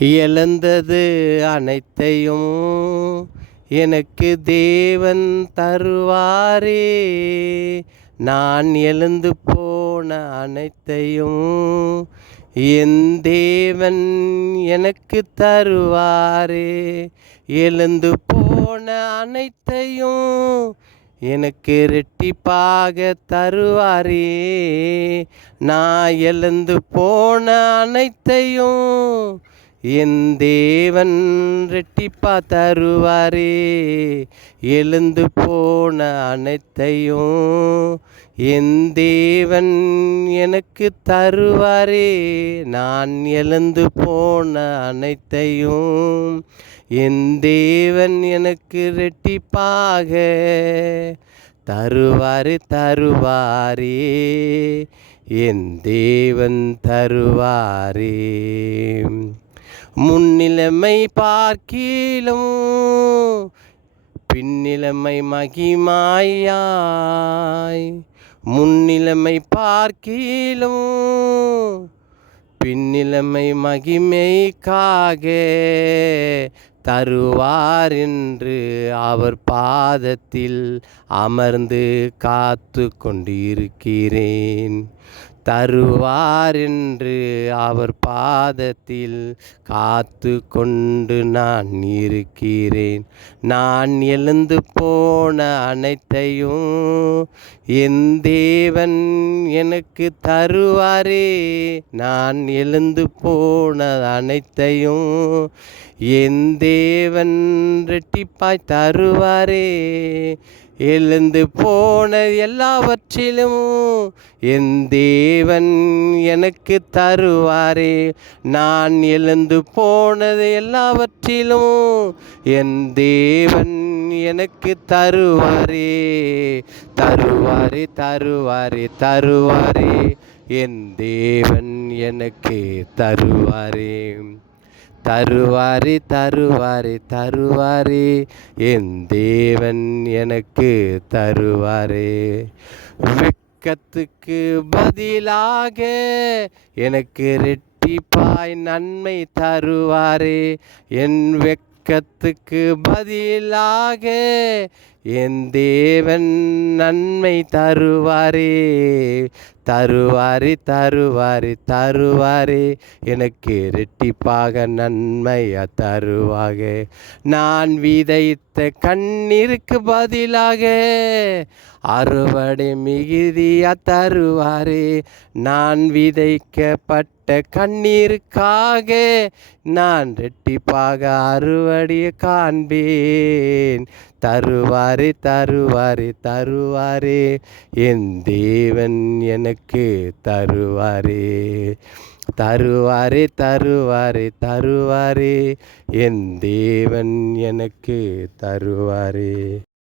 இழந்தது அனைத்தையும் எனக்கு தேவன் தருவாரே. நான் எழுந்து போன அனைத்தையும் என் தேவன் எனக்கு தருவாரே. எழுந்து போன அனைத்தையும் எனக்கு ரெட்டிப்பாக தருவாரே. நான் எழுந்து போன அனைத்தையும் என் தேவன் ரெட்டிப்பா தருவாரே. எழுந்து போன அனைத்தையும் என் தேவன் எனக்கு தருவாரே. நான் எழுந்து போன அனைத்தையும் என் தேவன் எனக்கு ரெட்டிப்பாக தருவாரே தருவாரே. என் தேவன் தருவாரே. முன்னிலைமை பார்க்கிலும் பின்னிலைமை மகிமாயாய். முன்னிலைமை பார்க்கிலும் பின்னிலைமை மகிமைக்காக தருவார் என்று அவர் பாதத்தில் அமர்ந்து காத்து கொண்டிருக்கிறேன். தருவார் என்று அவர் பாதத்தில் காத்து கொண்டு நான் இருக்கிறேன். நான் எழுந்து போன அனைத்தையும் என் தேவன் எனக்கு தருவாரே. நான் எழுந்து போன அனைத்தையும் என் தேவன் ரெட்டிப்பாய் தருவாரே. எழுந்து போன எல்லாவற்றிலும் என் தேவன் எனக்கு தருவாரே. நான் எழுந்து போனது எல்லாவற்றிலும் என் தேவன் எனக்கு தருவாரே. தருவாரே தருவாரே தருவாரே. என் தேவன் எனக்கு தருவாரே. தருவாரே தருவாரே தருவாரே. என் தேவன் எனக்கு தருவாரே. வெட்கத்துக்கு பதிலாக எனக்கு ரெட்டிப்பாய் நன்மை தருவாரே. என் வெட்கத்துக்கு பதிலாக என் தேவன் நன்மை தருவாரே. தருவாரே தருவாரே தருவாரே. எனக்கு ரெட்டிப்பாக நன்மையா தருவாக. நான் விதைத்த கண்ணீருக்கு பதிலாக அறுவடை மிகுதியா தருவாரே. நான் விதைக்கப்பட்ட கண்ணீருக்காக நான் ரெட்டிப்பாக அறுவடையை காண்பேன். தருவாரே தருவாரே தருவாரே. என் தேவன் எனக்கு தருவாரே. தருவாரே தருவாரே தருவாரே. என் தேவன் எனக்கு தருவாரே.